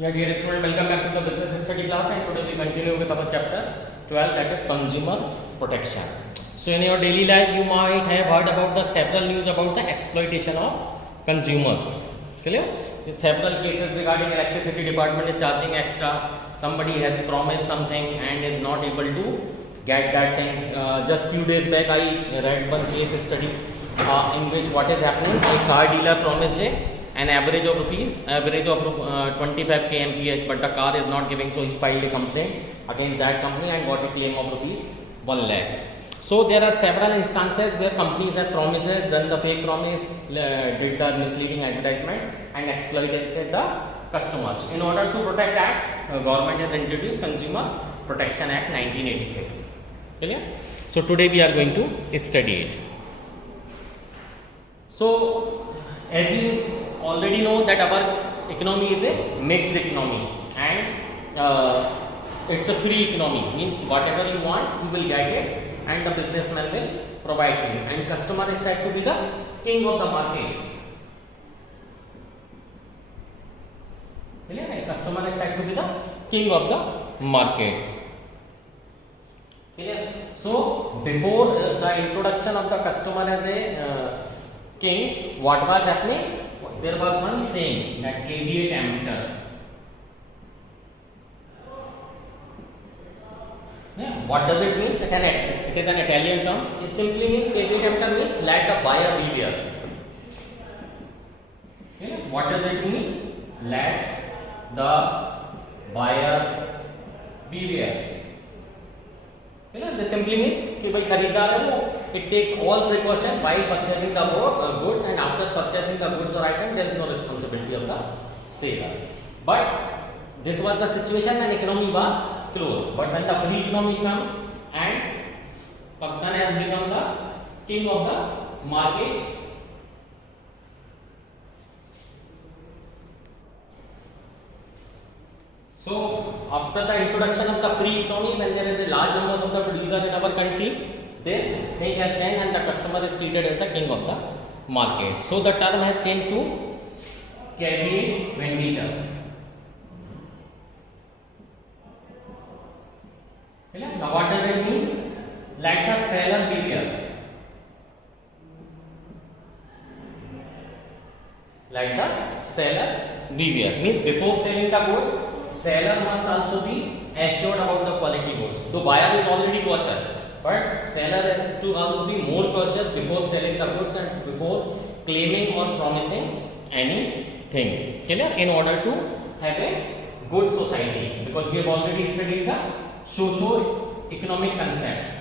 Yeah, dear student, welcome back to the business study class, and today we continue with our chapter 12, that is consumer protection. So in your daily life you might have heard about the several news about the exploitation of consumers. Clear? In several cases regarding electricity department is charging extra, somebody has promised something and is not able to get that thing. Just few days back I read one case study in which what is happening, a car dealer promised an average of 25 kmph, but the car is not giving, so he filed a complaint against that company and got a claim of rupees 1 lakh. So there are several instances where companies have promises, done the fake promise, did the misleading advertisement and exploited the customers. In order to protect that, government has introduced Consumer Protection Act 1986. Clear? So today we are going to study it. So as you already know that our economy is a mixed economy, and it's a free economy, means whatever you want you will get it and the businessman will provide to you, and customer is said to be the king of the market. Customer is said to be the king of the market. Clear? So before the introduction of the customer as a king, what was happening? There was one saying that caveat emptor. What does it mean? It is an Italian term. It simply means caveat emptor means let the buyer beware. What does it mean? Let the buyer beware. This simply means कि भाई खरीदार है वो, it takes all precautions while purchasing the goods, and after purchasing the goods or item there is no responsibility of the seller. But this was the situation when economy was closed. But when the free economy come and person has become the king of the market, so after the introduction of the free economy, when there is a large numbers of the producers in our country, this thing has changed and the customer is treated as the king of the market. So the term has changed to caveat vendor. Now what does it mean? Let the seller beware. Let the seller beware means before selling the goods, seller must also be assured about the quality goods. The buyer is already cautious, but seller has to also be more cautious before selling the goods and before claiming or promising anything. Clear? In order to have a good society, because we have already studied the socio-economic concept.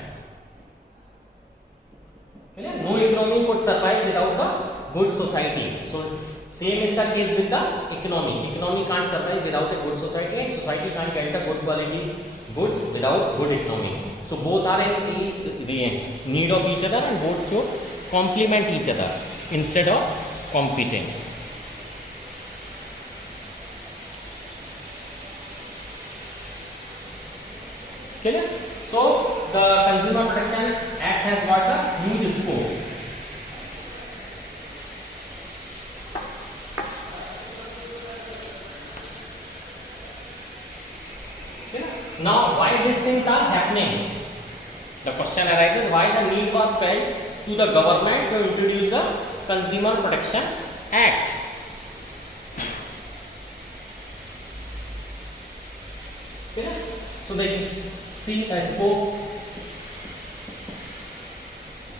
Clear? No economy could survive without the good society. So same is the case with the economy. Economy can't survive without a good society, and society can't get a good quality goods without good economy. So both are in need of each other, and both should complement each other instead of competing. Clear? So the Consumer Protection Act has got a huge scope. Now, why these things are happening? The question arises, why the need was felt to the government to introduce the Consumer Protection Act? So they see a scope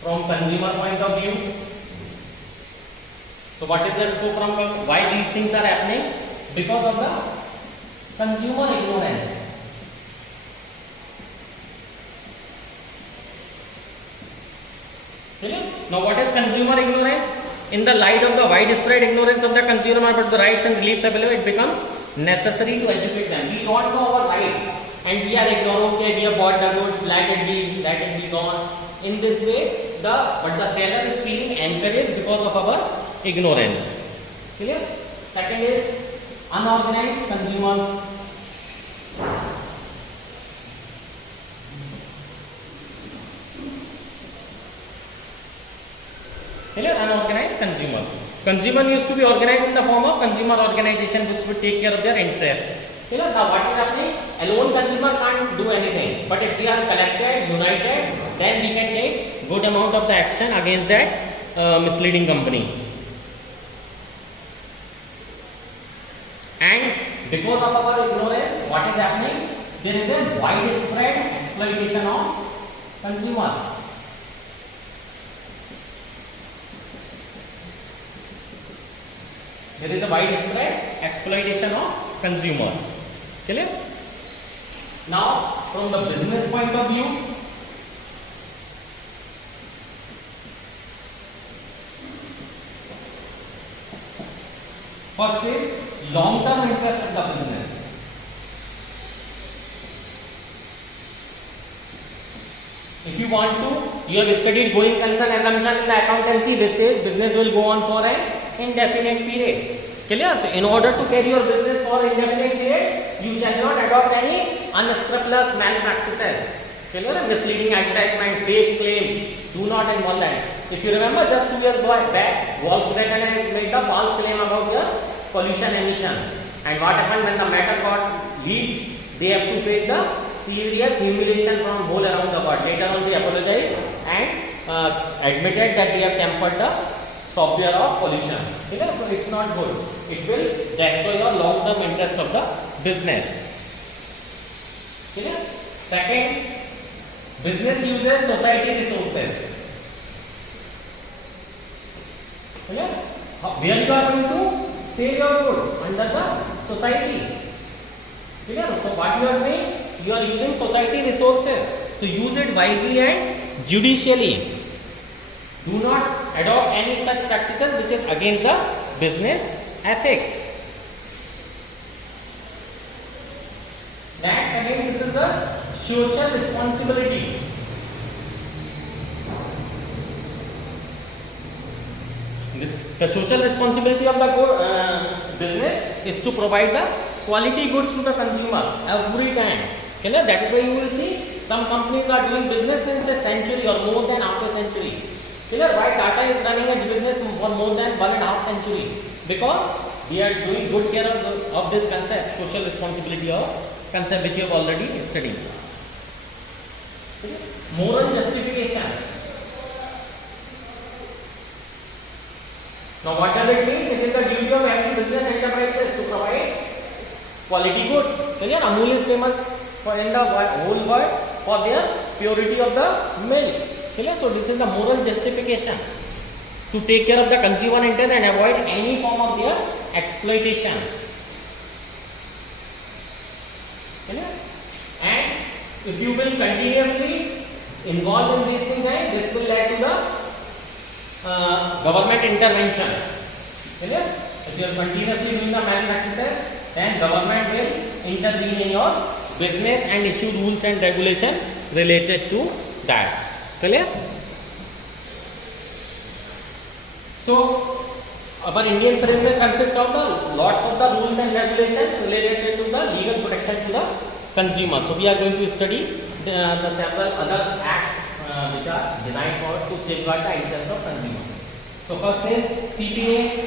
from consumer point of view. So what is the scope from why these things are happening? Because of the consumer ignorance. Now what is consumer ignorance? In the light of the widespread ignorance of the consumer about the rights and reliefs available, it becomes necessary to educate them. We don't know our rights and we are ignoring, okay, we have bought the goods, let it be gone. In this way, but the seller is feeling encouraged because of our ignorance. Clear? Second is unorganized consumers. Unorganized consumers. Consumer used to be organized in the form of consumer organization which would take care of their interest. You know, now what is happening? Alone consumer can't do anything. But if we are collected, united, then we can take good amount of the action against that misleading company. And because of our ignorance, what is happening? There is a widespread exploitation of consumers. There is a widespread exploitation of consumers. Clear? Now, from the business point of view, first is long-term interest of the business. If you want to, you have studied going concern assumption in the accountancy, which says business will go on for an indefinite period. Clear? So, in order to carry your business for indefinite period, you shall not adopt any unscrupulous malpractices. Clear? Misleading advertisement, fake claims. Do not involve that. If you remember, just 2 years back, Volkswagen has made a false claim about the pollution emissions. And what happened when the matter got leaked? They have to face the serious humiliation from whole around the world. Later on, they apologized and admitted that they have tempered the software of pollution. So it's not good. It will destroy your long-term interest of the business. Second, business uses society resources. Where you are going to sell your goods under the society. So what you are doing? You are using society resources. So use it wisely and judicially. Do not adopt any such practices which is against the business ethics. Next, again, this is the social responsibility. The social responsibility of the business is to provide the quality goods to the consumers every time. That is why you will see some companies are doing business since a century or more than half a century. Why Tata is running its business for more than 1.5 century? Because they are doing good care of this concept, social responsibility or concept which you have already studied. Moral justification. Now what does it mean? It is the duty of every business enterprises to provide quality goods. Amul is famous in the whole world for their purity of the milk. So this is the moral justification to take care of the consumer interest and avoid any form of their exploitation. And if you will continuously involve in these things, this will lead to the government intervention. If you are continuously doing the malpractices, then government will intervene in your business and issue rules and regulation related to that. Clear? So, our Indian framework consists of the lots of the rules and regulations related to the legal protection to the consumer. So, we are going to study the several other acts which are designed for to safeguard the interest of consumer. So, first is CPA,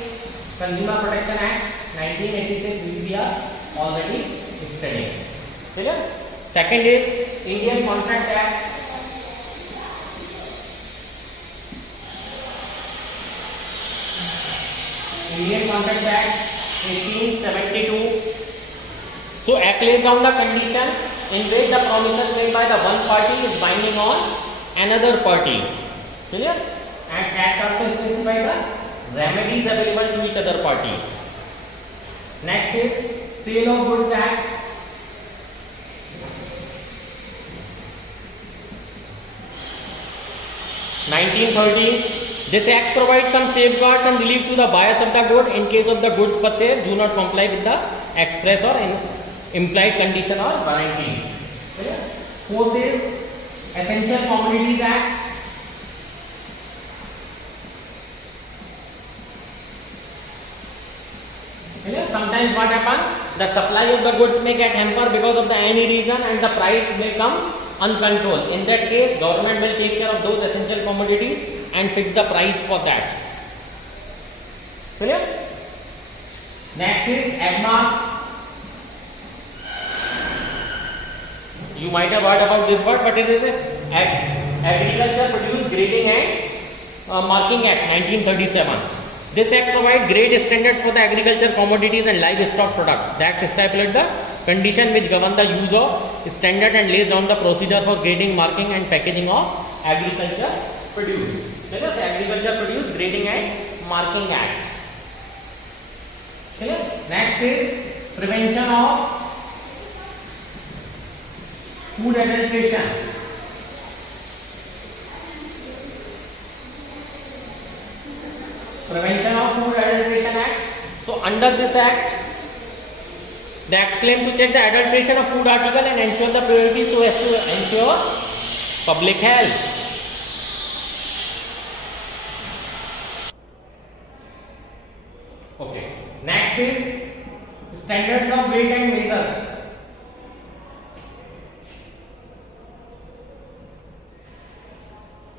Consumer Protection Act 1986, which we are already studying. Clear? Second is Indian Contract Act. Indian Contract Act 1872. So Act lays down the condition in which the promises made by the one party is binding on another party. Clear? And Act also specifies the remedies available to each other party. Next is Sale of Goods Act. This act provides some safeguards and relief to the buyers of the good in case of the goods purchased do not comply with the express or implied condition or guarantees. Fourth is Essential Commodities Act. Sometimes what happens? The supply of the goods may get hampered because of any reason and the price may come uncontrolled. In that case, government will take care of those essential commodities and fix the price for that. Clear? Next is AgMark. You might have heard about this word, but it is a Agriculture Produce Grading and Marking Act 1937. This act provides grade standards for the agriculture commodities and livestock products. The act established the condition which govern the use of standard and lays down the procedure for grading, marking and packaging of agriculture produce. That is Agriculture Produce Grading and Marking Act. Okay. Next is prevention of food adulteration. Prevention of Food Adulteration Act. So under this act, the act claims to check the adulteration of food article and ensure the purity so as to ensure public health. Okay. Next is standards of weight and measures.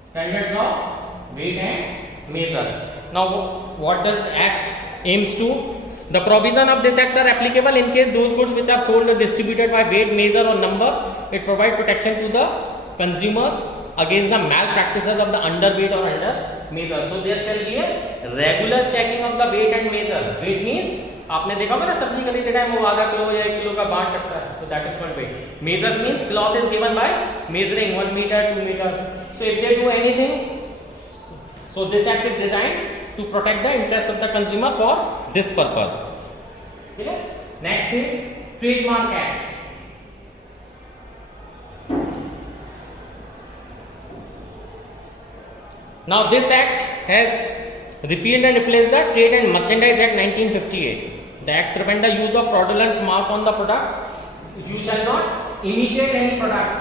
Standards of weight and measure. Now, what does Act aims to? The provision of this Acts are applicable in case those goods which are sold or distributed by weight, measure or number. It provides protection to the consumers against the malpractices of the underweight or under measure. So there shall be a regular checking of the weight and measure. Weight means आपने देखा होगा ना सब्जी खरीदते time वो आधा kilo या 1 kilo का बांट रखता है, तो that is called weight. Measures means cloth is given by measuring 1 meter, 2 meter. So if they do anything, so this act is designed to protect the interest of the consumer for this purpose. Okay? Next is Trademark Act. Now this act has repealed and replaced the Trade and Merchandise Act 1958. The act prevents the use of fraudulent marks on the product. You shall not imitate any product,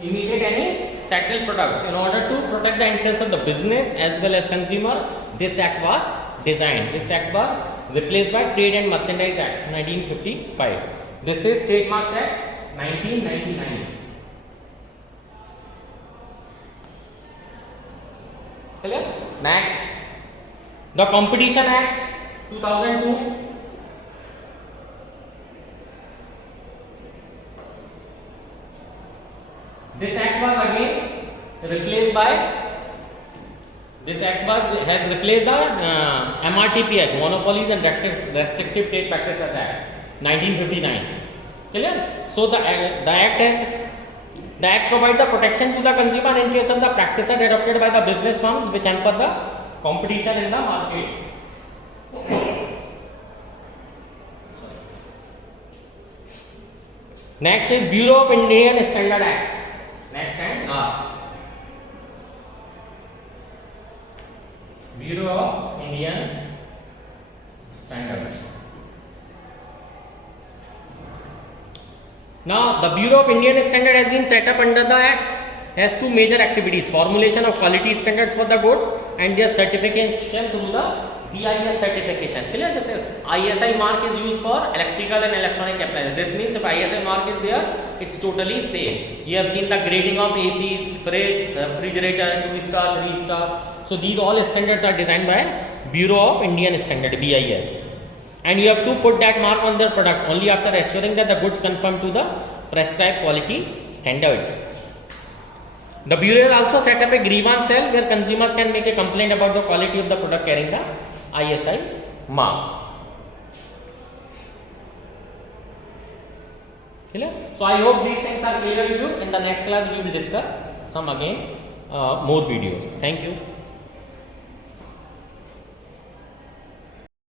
imitate any settled products. In order to protect the interests of the business as well as consumer, this act was designed. This act was replaced by Trade and Merchandise Act 1955. This is Trademarks Act 1999. Clear? Next, the Competition Act 2002. This act was again replaced by has replaced the MRTP Act, Monopolies and Restrictive Trade Practices Act 1959. Clear? So the act provides the protection to the consumer in case of the practices adopted by the business firms which hamper the competition in the market. Next is Bureau of Indian Standard Acts. Next and last. Bureau of Indian Standards. Now, the Bureau of Indian Standard has been set up under the Act, has two major activities: formulation of quality standards for the goods and their certification through the BIS certification. Clear? This ISI mark is used for electrical and electronic appliances. This means if ISI mark is there, it's totally safe. You have seen the grading of ACs, fridge, refrigerator, 2-star, 3-star. So these all standards are designed by Bureau of Indian Standard, BIS. And you have to put that mark on their product only after assuring that the goods conform to the prescribed quality standards. The Bureau has also set up a grievance cell where consumers can make a complaint about the quality of the product carrying the ISI mark. Clear? So I hope these things are clear to you. In the next class we will discuss some again more videos. Thank you.